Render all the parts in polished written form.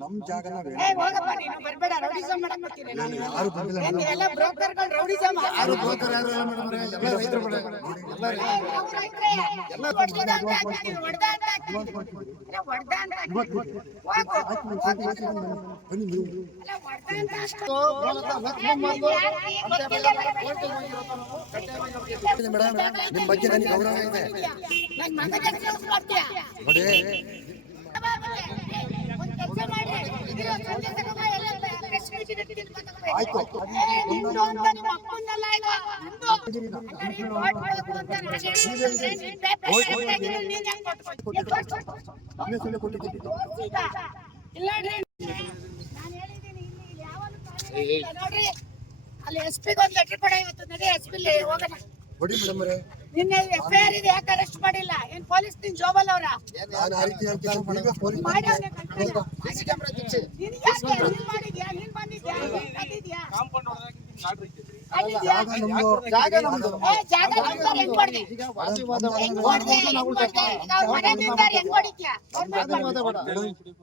ನಮ್ ಜಾಗನ ಹೋಗಪ್ಪ ನೀನು ಬರ್ಬೇಡ ರೌಡಿಸಂ ಮಾಡಕ್ ಬರ್ತೀನಿ ನಾನು ಯಾರು ಬಂದಿಲ್ಲ ಎಲ್ಲ ಬ್ರೋಕರ್ಗಳು ರೌಡಿಸಂ ಯಾರು ಬ್ರೋಕರ್ ಯಾರು ಇಲ್ಲ ಮೇಡಮ್ ಎಲ್ಲ ರೈತರು ಬಿಡ ಎಲ್ಲ ಬನ್ನಿ ನೀವು ಮೇಡಮ್ ನಿಮ್ ಬಗ್ಗೆ ನನಗೆ ಗೌರವ ಇದೆ ನೋಡಿ ಆಯ್ತು ಅಲ್ಲಿ ಎಸ್ಪಿಗೆ ಒಂದು ಲೆಟರ್ ಕೊಡ ಇವತ್ತು ನಡಿ ಎಸ್ಪಿ ಹೋಗೋಣ ಕೊಡಿ ಮೇಡಮ್ ಅವರೇ ನಿನ್ನೆ ಎಫ್ಐಆರ್ ಇದೆ ಯಾಕೆ ಅರೆಸ್ಟ್ ಮಾಡಿಲ್ಲ ಏನ್ ಪೊಲೀಸ್ ನಿನ್ ಜೋಬಲ್ ಅವರ ನಾನು ಆ ರೀತಿ ಹೇಳ್ತೀನಿ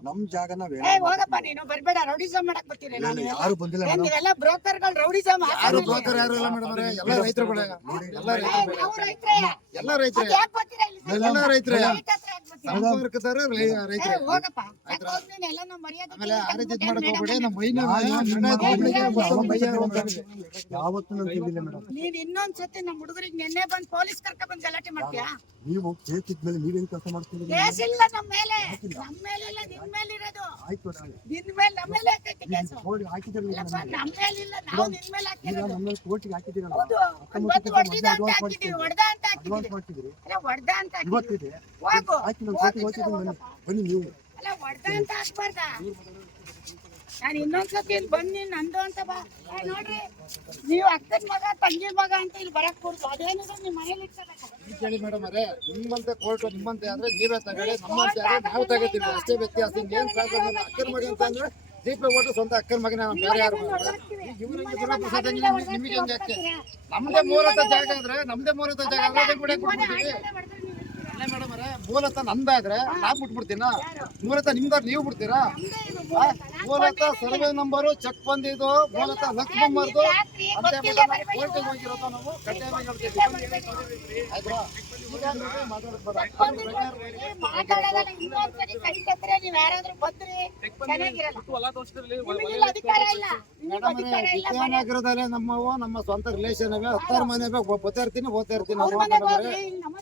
ನಮ್ ಜಾಗನ ಹೋಗಪ್ಪ ನೀನು ಬರ್ಬೇಡ ರೌಡಿಸಂ ಮಾಡಕ್ ಬರ್ತೀನಿ ನಾನು ಯಾರು ಬಂದಿಲ್ಲ ಎಲ್ಲ ಬ್ರೋಕರ್ಗಳು ರೌಡಿಸಂ ಯಾರು ಬ್ರೋಕರ್ ಯಾರು ಇಲ್ಲ ಮೇಡಮ್ ಅವರೇ ಎಲ್ಲ ರೈತರು ಬಿಡ ಎಲ್ಲ ರೈತರೇ ಎಲ್ಲ ರೈತರೇ ಸಂಪರ್ಕದಾರ ರೈತರೇ ಆಮೇಲೆ ಆ ರೀತಿ ಮಾಡಕ್ ಹೋಗ್ಬೇಡಿ ನಮ್ಮ ಯಾವತ್ತೂ ನಾನು ತಿಂದಿಲ್ಲ ಮೇಡಮ್ ನೀನ್ ಇನ್ನೊಂದ್ಸತಿ ನಮ್ಮ ಹುಡುಗರಿಗೆ ನಿನ್ನೆ ಬಂದ್ ಪೊಲೀಸ್ ಕರ್ಕ ಬಂದ್ ಗಲಾಟೆ ಮಾಡ್ತೀಯಾ ನೀವು ಕೇಸಿದ್ಮೇಲೆ ನೀವೇನ್ ಕೆಲಸ ಮಾಡ್ತೀರಿ ಕೇಸ್ ಇಲ್ಲ ನಮ್ಮ ಮೇಲೆ ಇಲ್ಲ ನಿನ್ ಮೇಲೆ ಇರೋದು ಆಯ್ತು ನಿನ್ ಮೇಲೆ ನಮ್ಮ ಮೇಲೆ ಹಾಕೈತಿ ಕೇಸು ಹಾಕಿದ್ರಲ್ಲ ನಮ್ಮ ಮೇಲೆ ಇಲ್ಲ ನಾವು ನಿನ್ ಮೇಲೆ ಹಾಕಿರೋದು ನಮ್ಮ ಕೋರ್ಟಿಗೆ ಹಾಕಿದ್ದೀರಲ್ಲ ಹೌದು ಹೊಡೆದ ಅಂತ ಹಾಕಿದೀವಿ ಹೊಡೆದ ಅಂತ ಹಾಕಿದೀವಿ ಅಲ್ಲ ಹೊಡೆದ ಅಂತ ಇವತ್ತಿದೆ ಹೋಗು ಆಯ್ತು ನಾನು ಕೋರ್ಟಿಗೆ ಹೋಗ್ತಿದ್ದೀನಿ ಬನ್ನಿ ನೀವು ಅಲ್ಲ ಹೊಡೆದ ಅಂತ ಹಾಕ್ಬಾರ್ದ ನಾನು ಇನ್ನೊಂದ್ಸತಿ ಇಲ್ಲಿ ಬನ್ನಿ ನಂದು ಅಂತ ಬಾ ನೋಡ್ರಿ ನೀವು ಅಕ್ಕನ ಮಗ ತಂಗಿ ಮಗ ಅಂತ ಇಲ್ಲಿ ಬರಕ್ ಕೊಡ್ತು ಅದೇನಿದ್ರು ನಿಮ್ ಮನೇಲಿ ಇಟ್ಕೋಬೇಕು ಕೇಳಿ ಮೇಡಮ್ ಅವರೇ ನಿಮ್ಮಂತೆ ಕೋರ್ಟ್ ನಿಮ್ಮಂತೆ ಆದ್ರೆ ನೀವೇ ತಗೊಳ್ಳಿ ನಮ್ಮಂತೆ ಆದ್ರೆ ನಾವು ತಗೋತೀವಿ ಅಷ್ಟೇ ವ್ಯತ್ಯಾಸ ಏನ್ ಪ್ರಾಬ್ಲಮ್ ಇಲ್ಲ ಅಕ್ಕನ ಮಗ ಅಂತ ಅಂದ್ರೆ ದೀಪ ಓಟು ಸ್ವಂತ ಅಕ್ಕನ ಮಗನ ಬೇರೆ ಯಾರು ನಿಮಗೆ ಹೆಂಗೆ ಅಕ್ಕೆ ನಮ್ದೇ ಮೂಲತ ಜಾಗ ಆದ್ರೆ ಕೊಟ್ಬಿಡ್ತೀವಿ ಮೇಡಮ್ ಅವರೇ ಮೂಲತಃ ನಂದಾದ್ರೆ ನಾನ್ ಬಿಟ್ಬಿಡ್ತೀನ ಮೂಲತಃ ನಿಮ್ದಾರ್ ನೀವು ಬಿಡ್ತೀರಾ ಮೂಲತಃ ಸರ್ವೆ ನಂಬರು ಚೆಕ್ ಬಂದಿದ್ದು ಮೂಲತಃ ಲಕ್ಷ್ಮಮ್ಮರ್ದು ಅಂತ ಕೋರ್ಟಿಗೆ ಹೋಗಿರೋದು ನಾವು ಕಡ್ಡಾಯವಾಗಿ ಹೇಳ್ತೀವಿ ಆಯ್ತಾ ವಿಜಯನಗರದಲ್ಲೇ ನಮ್ಮ ಸ್ವಂತ ರಿಲೇಷನ್ ಅವೇ 10 ಮನೆ ಓದ್ತಾ ಇರ್ತೀನಿ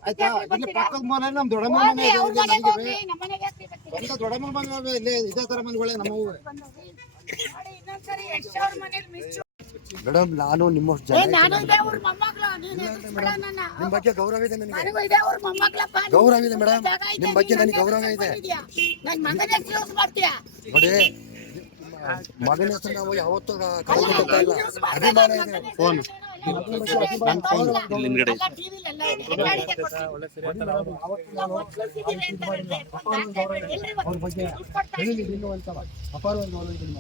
ಆಯ್ತಾ ಇಲ್ಲಿ ಪಕ್ಕದ ಮನೆ ನಮ್ ದೊಡ್ಡಮ್ಮ ಮನೆ ಸ್ವಂತ ದೊಡ್ಡಮ್ಮ ಮನೆ ಇಲ್ಲಿ ಇದೇ ತರ ಮನೆಗಳೇ ನಮ್ಮವು ಮೇಡಮ್ ನಾನು ನಿಮ್ಮ ನಿಮ್ ಬಗ್ಗೆ ಗೌರವ ಇದೆ ನನಗೆ ಗೌರವ ಇದೆ ಮೇಡಮ್ ನಿಮ್ ಬಗ್ಗೆ ನನಗೆ ಗೌರವ ಇದೆ ನೋಡಿ ಮಗನ ಹೆಸರು ನಾವು ಯಾವತ್ತೂ ಅಭಿಮಾನ ಇದೆ ಫೋನ್ ಅವ್ರ ಬಗ್ಗೆ ಅಪಾರವಾಗಿ ಗೌರವ ಇದೆ ನಿಮ್ಮ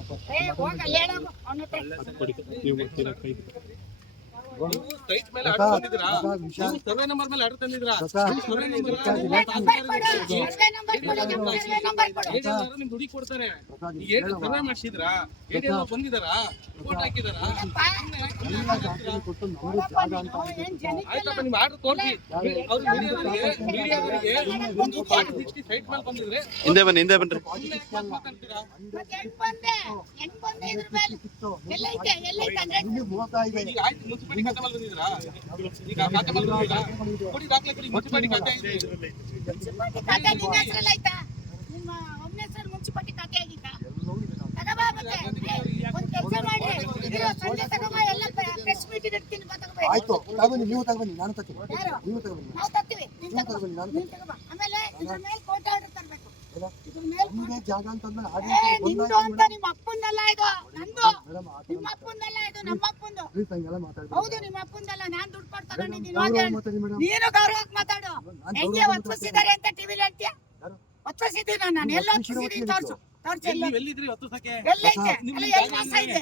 ಸರ್ವೆ ನಂಬರ್ ಮೇಲೆ ಆರ್ಡರ್ ತಂದಿದ್ರಾ ನಿಮ್ ದುಡಿ ಕೊಡ್ತಾರೆ ಏನ್ ಸರ್ವೆ ಮಾಡಿಸಿದ್ರಾ ಬಂದಿದಾರಾ ಫೋಟೋ ಹಾಕಿದಾರಾ ಆಯ್ತಪ್ಪ ನಿಮ್ ಆರ್ಡರ್ ತೋರಿಸಿ ಅವ್ರು ಮೀಡಿಯಾದವರಿಗೆ ಒಂದು 60 ಸೈಟ್ ಮೇಲೆ ಬಂದಿದ್ರೆ ಹಿಂದೆ ಬನ್ನಿ ಈಗ ಆಯ್ತು ಮುನ್ಸಿಪಾಲಿಟಿ ಖಾತೆ ಮೇಲೆ ಬಂದಿದ್ರಾ ಈಗ ಖಾತೆ ಮೇಲೆ ಬಂದಿಲ್ಲ ಕೊಡಿ ದಾಖಲೆ ಕೊಡಿ ಮುನ್ಸಿಪಾಲಿಟಿ ಖಾತೆ ಆಗಿದೆ ನಿಮ್ಮ ಒಮ್ಮೆ ಸರ್ ಮುನ್ಸಿಪಾಲಿಟಿ ಖಾತೆ ಆಗಿತ್ತಾ ತಗಬಾ ಮತ್ತೆ ಒಂದು ಕೆಲಸ ಮಾಡಿ ಸಂಜೆ ತಗಬಾ ಎಲ್ಲ ಪ್ರೆಸ್ ಮೀಟಿಂಗ್ ಇಡ್ತೀನಿ ಬಾ ತಗಬಾ ಆಯ್ತು ತಗೊಬನ್ನಿ ನೀವು ತಗೊಬನ್ನಿ ನಾನು ತರ್ತೀನಿ ನೀವು ತಗೊಬನ್ನಿ ನಾವು ತರ್ತೀವಿ ನೀವು ತಗೊಬನ್ನಿ ನಾನು ತಗಬಾ ಆಮೇಲೆ ಇದ್ರ ಮೇಲೆ ಕೋರ್ಟ್ ಆರ್ಡರ್ ತರಬೇಕು ಇದ್ರ ಮೇಲೆ ನಿಮಗೆ ಜಾಗ ಅಂತಂದ್ರೆ ನಿಂದು ಅಂತ ನಿಮ್ಮ ಅಪ್ಪಂದಲ್ಲ ಇದು ನಂದು ನಿಮ್ಮ ಅಪ್ಪಂದಲ್ಲ ಇದು ನಮ್ಮ ಅಪ್ಪಂದು ಹೌದು ನಿಮ್ಮ ಅಪ್ಪಂದಲ್ಲ ನಾನು ದುಡ್ಡು ಕೊಟ್ಟು ತಗೊಂಡಿದ್ದೀನಿ ನೀನು ಗೌರವಕ್ಕೆ ಮಾತಾಡು ಹೆಂಗೆ ಒತ್ತಿಸಿದ್ದಾರೆ ಅಂತ ಟಿವಿಲಿ ಹೇಳ್ತೀಯ ಒತ್ತಿಸಿದ್ದೀನಿ ನಾನು ಎಲ್ಲ ಒತ್ತಿಸಿದ್ದೀನಿ ತೋರಿಸು ತೋರ್ಸು ನೀವ್ ಎಲ್ಲಿದ್ರಿ 10 ದಿವಸಕ್ಕೆ? ಎಲ್ಲೈತೆ ನಿಮ್ಗೆ ಅಲ್ಲ ಎಲ್ಲಿ ಜಾಗ ವಾಸ ಇದೆ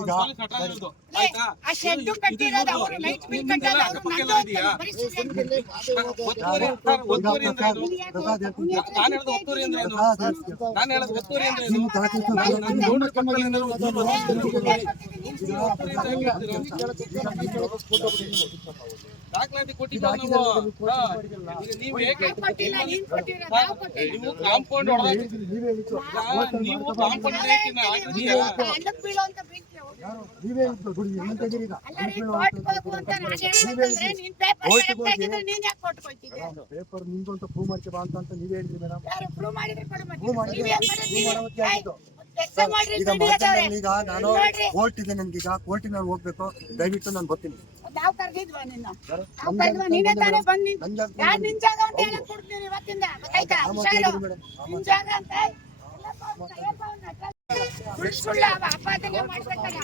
ಈಗ ಆಯ್ತಾ ಆ ಶೆಡ್ ಕಟ್ಟಿರೋದು ಅವರು ಲೈಟ್ ಬಿಲ್ ಕಟ್ಟೋದು ಅವರು ನಂದು ಅಂತ ಬರೀ ಸುಳ್ಳು ಹೇಳ್ತಾರೆ. ಒತ್ತುವರಿ ಅಂದ್ರೆ ಏನು? ನಾನು ಹೇಳೋದು ಒತ್ತುವರಿ ಅಂದ್ರೆ ಏನು? ನಾನು ಹೇಳೋದು ಒತ್ತುವರಿ ಅಂದ್ರೆ ಏನು? ನಾನು ಗೌಡ್ರ ಪಕ್ಕದಲ್ಲಿ ನಾನು ದಾಖಲಾತಿ ಕೊಟ್ಟಿದ್ದೀವಿ ನಾವು. ಈಗ ನೀವು ಹೇಗೆ ಕೊಟ್ಟಿಲ್ಲ, ನೀನ್ ಕೊಟ್ಟಿರೋ, ನಾವು ಕೊಟ್ಟಿಲ್ಲ. ನೀವು ಕಾಂಪೌಂಡ್ ನೀವು ಕಾಂಪೌಂಡ್ ಅಲ್ಲಕ್ಕೆ ಬೀಳೋಂತ ಬೀಳ್ತೀಯ ಹೋಗು. ಅಲ್ಲ ರೀ, ಕೋರ್ಟ್ಗೆ ಹೋಗು ಅಂತ ನಾನು ಹೇಳ್ಬೇಕಂದ್ರೆ ನೀನ್ ಪೇಪರ್ ಕರೆಕ್ಟ್ ಆಗಿದ್ರೆ ನೀನ್ ಯಾಕೆ ಕೋರ್ಟ್ಗೆ ಹೋಗ್ತಿದ್ದೆ? ಪೇಪರ್ ನಿಮ್ದು ಅಂತ ಪ್ರೂವ್ ಮಾಡ್ಕೆ ಬಾ ಅಂತ ನೀವೇ ಹೇಳಿದ್ರಿ ಮೇಡಮ್. ಯಾರು ಪ್ರೂವ್ ಮಾಡಿದ್ರೆ ಕೊಡು ಮತ್ತೆ. ಪ್ರೂವ್ ಮಾಡಿದ್ರೆ ನೀವ್ ಏನ್ ಮಾಡಿದ್ರಿ? ಮಾಡೋದಕ್ಕೆ ಆಗಿದ್ದು. ಕೆಲಸ ಮಾಡ್ರಿ, ಈಗ ದುಡ್ಡು ಇದಾವೆ. ಈಗ ನಾನು ನೋಡ್ರಿ, ಕೋರ್ಟ್ ಇದೆ ನನ್ಗೀಗ ಕೋರ್ಟಿಗೆ ನಾನು ಹೋಗ್ಬೇಕು, ದಯವಿಟ್ಟು ನಾನು ಬರ್ತೀನಿ. ನಾವು ಕರ್ದಿದ್ವಾ ನಿನ್ನ? ನಾವು ಕರ್ದ್ವಾ? ನೀನೇ ತಾನೇ ಬಂದ್ ನಿಂತು ಯಾರು ನಿನ್ ಜಾಗ ಅಂತ ಹೇಳಕ್ ಕೊಡ್ತೀನಿ ಇವತ್ತಿಂದ, ಗೊತ್ತಾಯ್ತಾ? ಹುಷಾರು, ನಿನ್ ಜಾಗ ಅಂತ ಎಲ್ಲಪ್ಪ ಅವ್ನ ಕೈಯಪ್ಪ ಅವ್ನ ಹತ್ರ ಸುಳ್ಳು ಆಪಾದನೆ ಮಾಡ್ಬೇಕಲ್ಲ.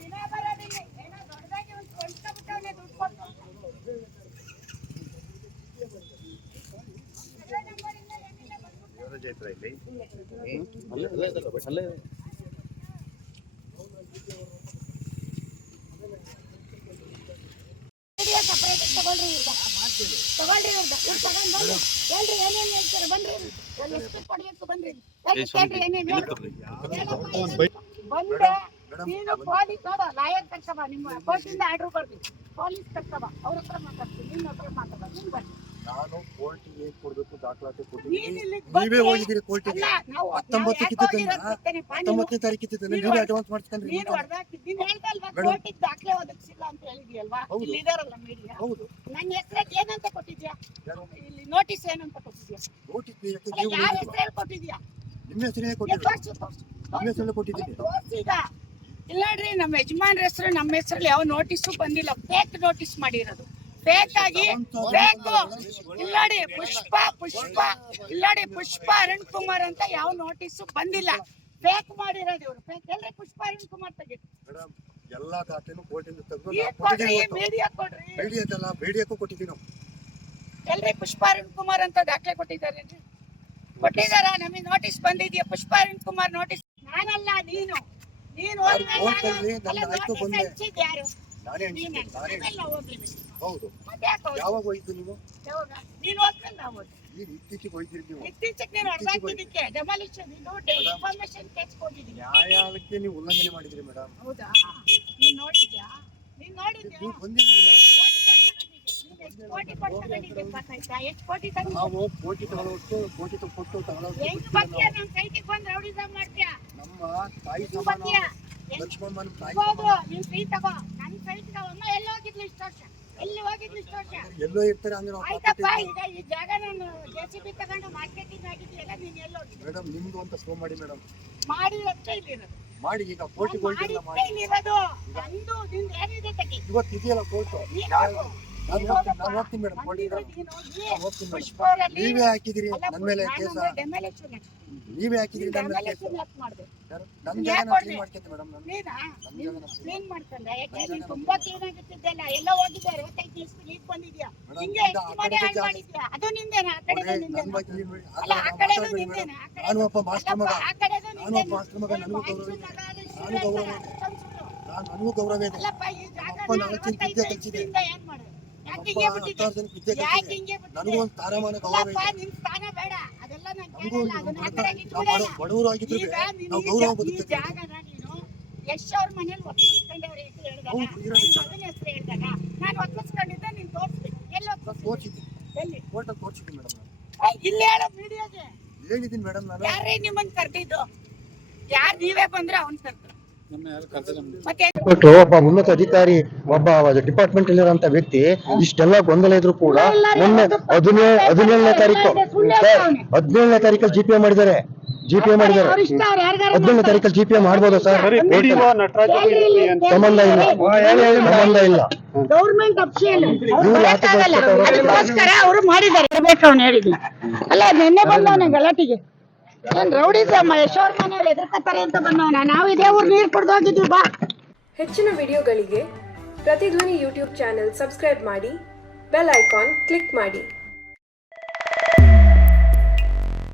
ದಿನ ಬರೋದಿಲ್ಲ, ಏನೋ ದೊಡ್ಡದಾಗಿ ಒಂದು ಕೊಂಡ್ಕೊಂಡ್ಬಿಟ್ಟವ್ನೆ ದುಡ್ಡು ಕೊಟ್ಟು. ತಗೊಳ್ರಿ ಇವ್ರ್ದ ಇವ್ರು ತಗೊಂಡ್ ಬನ್ನಿ. ಹೇಳ್ರಿ ಏನೇನ್ ಹೇಳ್ತಾರೆ ಬನ್ರಿ. ಎಷ್ಟು ಕೊಡ್ಬೇಕು ಬನ್ರಿ. ಕೇಳ್ರಿ ಏನೇನ್ ಹೇಳ್ರಿ. ಬಂದೆ ನೀನು ಪೊಲೀಸ್ ನೋಡು, ಲಾಯರ್ ಕರ್ಕಬ, ನಿಮ್ಮ ಕೋರ್ಟಿಂದ ಆರ್ಡರ್ ಬರ್ದಿ, ಪೊಲೀಸ್ ಕರ್ಕಬ, ಅವ್ರ ಹತ್ರ ಮಾತಾಡ್ತೀನಿ, ನಿನ್ನ ಹತ್ರ ಮಾತಾಡ, ನೀನ್ ಬನ್ನಿ. ನಾನು ಕೋರ್ಟಿಗೆ ಏನ್ ಕೊಡ್ಬೇಕು ದಾಖಲಾತಿ ನೀನ್ ಕೊಟ್ಟಿದ್ದೀನಿ. ಇಲ್ಲಿಗ್ ನೀವೇ ಬಂದ್ರೆ ಹೋಗಿದ್ದೀರಿ ಕೋರ್ಟಿಗೆ. ಅಲ್ಲ, ನಾವು 19 ತಾರೀಕಿತ್ತು ನೀವೇ ಅಡ್ವಾನ್ಸ್ ಮಾಡಿಸ್ಕೊಂಡ್ರಿ. ನೀನು ಹೊಡೆದಾಕಿದ್ದು ನೀನ್ ಹೇಳ್ದಲ್ವಾ ಕೋರ್ಟಿಗೆ ದಾಖಲೆ ಒದಗಿಸಿಲ್ಲ ಅಂತ ಹೇಳಿದ್ಯಲ್ವಾ? ಇಲ್ಲಿ ಇದಾರಲ್ಲ ಮೀಡಿಯಾ, ಹೌದು ನನ್ನ ಹೆಸರಲ್ಲಿ ಏನಂತ ಕೊಟ್ಟಿದ್ಯಾ? ಇಲ್ಲಿ ನೋಟಿಸ್ ಏನಂತ ಕೊಟ್ಟಿದ್ಯಾ? ನೋಟಿಸ್ ಯಾರ ಹೆಸರಲ್ಲಿ ಕೊಟ್ಟಿದ್ಯಾ? ನಿಮ್ಮ ಹೆಸರೇ ಕೊಟ್ಟಿದ್ದೀನಿ. ನಿಮ್ಮ ಹೆಸರಲ್ಲೇ ಕೊಟ್ಟಿದ್ದೀನಿ. ತೋರ್ಸೀಗ. ಇಲ್ಲ ನೋಡ್ರಿ, ನಮ್ಮ ಯಜಮಾನ್ರ ಹೆಸರು ನಮ್ಮ ಹೆಸರಲ್ಲಿ ಯಾವ ನೋಟಿಸು ಬಂದಿಲ್ಲ, ಫೇಕ್ ನೋಟಿಸ್ ಮಾಡಿರೋದು, ಫೇಕ್ ಆಗಿ ಬೇಕು. ಇಲ್ಲಾಡಿ ಪುಷ್ಪ ಇಲ್ಲಾಡಿ ಪುಷ್ಪ ಅರುಣ್ ಕುಮಾರ್ ಅಂತ ಯಾವ ನೋಟಿಸು ಬಂದಿಲ್ಲ, ಫೇಕ್ ಮಾಡಿರೋದು ಇವ್ರು. ಫೇಕ್ ಎಲ್ರಿ ಪುಷ್ಪ ಅರುಣ್ ಕುಮಾರ್ ತೆಗಿರಿ. ಮೇಡಮ್ ಎಲ್ಲಾ ದಾಖಲೆನೂ ಕೋರ್ಟಿಂದ ತೆಗೆದು ಈಗ ಕೊಡ್ರಿ, ಮೀಡಿಯಾ ಕೊಡ್ರಿ. ಬೇಡಿಯಕ್ಕೂ ಕೊಟ್ಟಿದ್ದೀನಿ ನಾವು. ಎಲ್ರಿ ಪುಷ್ಪ ಅರುಣ್ ಕುಮಾರ್ ಅಂತ ದಾಖಲೆ ಕೊಟ್ಟಿದ್ದಾರೆ? ಕೊಟ್ಟಿದಾರ? ನಮಗೆ ನೋಟಿಸ್ ಬಂದಿದ್ಯಾ? ಪುಷ್ಪ ಅರುಣ್ ಕುಮಾರ್ ನೋಟಿಸ್. ನಾನಲ್ಲ, ನೀನು ಯಾರು? ನಾನೇ ಹೋಗ್ಲಿ. ಹೌದು. ಮತ್ತೆ ಯಾಕೆ ಹೋಗ್ಲಿ? ಯಾವಾಗ ಹೋಯ್ತು ನೀವು? ಯಾವಾಗ? ನೀನು ಹೋದ್ಮೇಲೆ ನಾವು ಹೋದ್ವಿ. ಈಗ ಇತ್ತೀಚೆಗೆ ಹೋಯ್ತಿರಿ ನೀವು. ಇತ್ತೀಚೆಗೆ ನೀನು ಹೊಡೆದಾಕಿದ್ದಕ್ಕೆ ಡೆಮಾಲಿಷನ್ ಇನ್ಫಾರ್ಮೇಶನ್ ಕೇಸ್ ಕೊಟ್ಟಿದ್ದೀನಿ. ನ್ಯಾಯಾಲಯಕ್ಕೆ ನೀವು ಉಲ್ಲಂಘನೆ ಮಾಡಿದ್ರಿ ಮೇಡಮ್. ಹೌದಾ? ನೀನ್ ನೋಡಿದ್ಯಾ? ನೀವು ಬಂದಿಲ್ಲ. ಕೋಟಿ ಕೊಟ್ಟು ತಗೊಂಡಿದ್ದೆ, ಗೊತ್ತಾಯ್ತಾ? ಎಷ್ಟು ಕೋಟಿ ತಗೊಂಡು? ನಾವು ಕೋಟಿ ತಗೊಳ್ಳೋಷ್ಟು ಕೋಟಿ ಕೊಟ್ಟು ತಗೊಳ್ಳೋದು. ಹೆಂಗ್ ಬರ್ತೀಯ? ನಮ್ಮ ಸೈಟಿಗೆ ಬಂದು ರೌಡಿಸಂ ಮಾಡ್ತೀಯ? ನಮ್ಮ ತಾಯಿ ಹೆಂಗ್ ಬರ್ತೀಯ? ಲಕ್ಷ್ಮಮ್ಮನ ತಾಯಿ ಹೋಗು, ನೀನ್ ಫ್ರೀ ತಗೋ. ನನ್ನ ಸೈಟ್ಗೆ ಅಮ್ಮ ಎಲ್ಲಿ ಹೋಗಿದ್ಲು ಇಷ್ಟು ವರ್ಷ? ಎಲ್ಲಿ ಹೋಗಿದ್ಲು ಇಷ್ಟು ವರ್ಷ? ಎಲ್ಲೋ ಇರ್ತಾರೆ ಅಂದ್ರೆ ನಾವು ಆಯ್ತಪ್ಪ, ಈಗ ಈ ಜಾಗ ನಾನು JCB ತಗೊಂಡು ಮಾರ್ಕೆಟಿಂಗ್ ಆಗಿದೆಯಲ್ಲ, ನೀನ್ ಎಲ್ಲಿ ಹೋಗಿದ್ದೆ? ಮೇಡಮ್ ನಿಮ್ದು ಅಂತ ಸ್ಲೋ ಮಾಡಿ ಮೇಡಮ್. ಮಾಡಿ ಅಷ್ಟೇ ಇಲ್ಲಿರೋದು. ಮಾಡಿ ಈಗ ಕೋರ್ಟಿಗೆ ಹೋಯ್ತಿಲ್ಲ ಮಾಡಿ. ಇಲ್ಲಿರೋದು ನಂದು, ನಿಂದು ಏನಿದೆ ತೆಗಿ. ಇವತ್ತು ಇದೆಯಲ್ಲ ಕೋರ್ಟು. ನೀನ್ ಹೋಗು. ನಾನು ಹೋಗ್ತೀನಿ ಮೇಡಮ್ ಕೋರ್ಟಿಗೆ. ಹೋಗ್ತೀನಿ ಮೇಡಮ್. ಪುಷ್ಪರಲ್ಲಿ ನೀವೇ ಹಾಕಿದಿರಿ ನನ್ನ ಮೇಲೆ ಕೇಸ. ಡೆಮಾಲಿಷನ್ ನೀವೇ ಹಾಕಿದಿರಿ ನನ್ನ ಮೇಲೆ ಕೇಸ. ಮಾಡಿದೆ. ನನ್ನ ಜಾಗನ ಕ್ಲೀನ್ ಮಾಡ್ಕೊಂಡೆ ಮೇಡಮ್ ನಾನು. ನೀನಾ? ಕ್ಲೀನ್ ಮಾಡ್ಕೊಂಡ? ಯಾಕೆ ನೀನ್ ತುಂಬಾ ಕ್ಲೀನ್ ಆಗಿರ್ತಿದ್ದಲ್ಲ, ಎಲ್ಲ ಹೋಗಿದ್ದೆ 65 ದಿವಸ ಈಗ ಬಂದಿದ್ಯಾ? ಹಿಂಗೆ ಎಷ್ಟು ಮಾಡಿ ಹಾಳು ಮಾಡಿದ್ಯಾ? ಅದು ನಿಂದೇನಾ? ಆ ಕಡೆದು ನಿಂದೇನಾ? ಅಲ್ಲ, ಆ ಕಡೆದು ನಿಂದೇನಾ? ನಾನು ಒಬ್ಬ ಮಾಸ್ಟರ್ ಮಗ. ಆ ಕಡೆದು ನಾನು ಒಬ್ಬ ಮಾಸ್ಟರ್ ಮಗ. ನನಗೂ ಗೌರವ ಇದೆ. ನನಗೂ ಗೌರವ ಇದೆ. ಅಲ್ಲಪ್ಪ, ಈ ಜಾಗ ಅಪ್ಪ 4 ಜನ ವಿದ್ಯೆ ಕಲಿಸಿದೆ. ಏನ್ ಮಾಡಿದೆ? ಯಾಕೆ ಹಿಂಗೆ ಬಿಟ್ಟಿದ್ದೆ? 16 ಜನ ವಿದ್ಯೆ ಯಾಕೆ ಕಲಿಸಿದೆ. ಹಿಂಗೆ ಬಿಟ್ಟಿದ್ದೆ? ನನಗೂ ಒಂದು ತಾರಮಾನ ಗೌರವ ಅಲ್ಲಪ್ಪ, ಇದೆ. ನಿನ್ ಸ್ಥಾನ ಬೇಡ, ಅದೆಲ್ಲ ನಾನು ನನಗೂ ಕೇಳಲ್ಲ, ಅದನ್ನ ಆ ಕಡೆಗೆ ನಾವು ಇಟ್ಬಿಡಲ್ಲ. ಬಡವರು ಆಗಿದ್ರು ಈಗ ನಾವು ನೀನು ಗೌರವ ಈ ಬದುಕ್ತೇವೆ. ಜಾಗನ ನೀನು ಯಶ್ ಅವ್ರ ಮನೇಲಿ ಒಪ್ಪಿಸ್ಕೊಂಡವ್ರೆ ಅಂತ ಹೇಳ್ದಾಗ, ಹೌದು, ಇರೋದು ನನ್ನ ಮಗನ ಹೆಸರು ಹೇಳ್ದಾಗ ನಾನು ಒಪ್ಪಿಸ್ಕೊಂಡಿದ್ದೆ, ನೀನ್ ತೋರಿಸ್ಬೇಕು. ಎಲ್ಲಿ ಒಪ್ಪಿಸ್ಬೇಕು? ತೋರಿಸಿದ್ದೀನಿ. ಎಲ್ಲಿ? ಕೋರ್ಟಲ್ಲಿ ತೋರಿಸಿದ್ದೀನಿ ಮೇಡಮ್ ನಾನು. ಇಲ್ಲಿ ಹೇಳೋ ಮೀಡಿಯಾಗೆ ಹೇಳಿದ್ದೀನಿ ಮೇಡಮ್ ನಾನು. ಯಾರೇ ನಿಮ್ಮನ್ ಕರ್ದಿದ್ದು? ಯಾರು ನೀವೇ ಬಂದ್ರೆ ಅವ್ನ್ ಕರ್ದ್ರು. ಮತ್ತೆ ಒಬ್ಬ ಉನ್ನತ ಅಧಿಕಾರಿ, ಒಬ್ಬ ಡಿಪಾರ್ಟ್ಮೆಂಟ್ ಅಲ್ಲಿರುವಂತ ವ್ಯಕ್ತಿ ಇಷ್ಟೆಲ್ಲ ಗೊಂದಲ ಇದ್ರು ಕೂಡ ಮೊನ್ನೆ 17ನೇ ತಾರೀಕಲ್ಲಿ GPA ಮಾಡಿದ್ದಾರೆ. 17ನೇ ತಾರೀಕಲ್ಲಿ GPA ಮಾಡ್ಬೋದಾ ಸರ್? ಸಂಬಂಧ ಇಲ್ಲ. ಗೌರ್ಮೆಂಟ್ ಅಫಿಷಿಯಲ್ ಅದಕ್ಕೋಸ್ಕರ ಅವರು ಮಾಡಿದ್ದಾರೆ. ಇರ್ಬೇಕು ಅವ್ನು ಹೇಳಿದ್ನ ಅಲ್ಲ, ನಿನ್ನೆ ಬಂದವನ ಗಲಾಟಿಗೆ. ಏನ್ ರೌಡಿಸಮ್? ಯಶೋರ್ ಮನೆಯಲ್ಲಿ ಎದುರ್ಕತ್ತಾರೆ ಅಂತ ಬಂದವನ. ನಾವು ಇದೇ ಊರು ನೀರು ಕುಡ್ದು ಹೋಗಿದ್ವಿ ಬಾ. ಹೆಚ್ಚಿನ ವಿಡಿಯೋಗಳಿಗೆ ಪ್ರತಿಧ್ವನಿ ಯೂಟ್ಯೂಬ್ ಚಾನೆಲ್ ಸಬ್ಸ್ಕ್ರೈಬ್ ಮಾಡಿ, ಬೆಲ್ ಐಕಾನ್ ಕ್ಲಿಕ್ ಮಾಡಿ.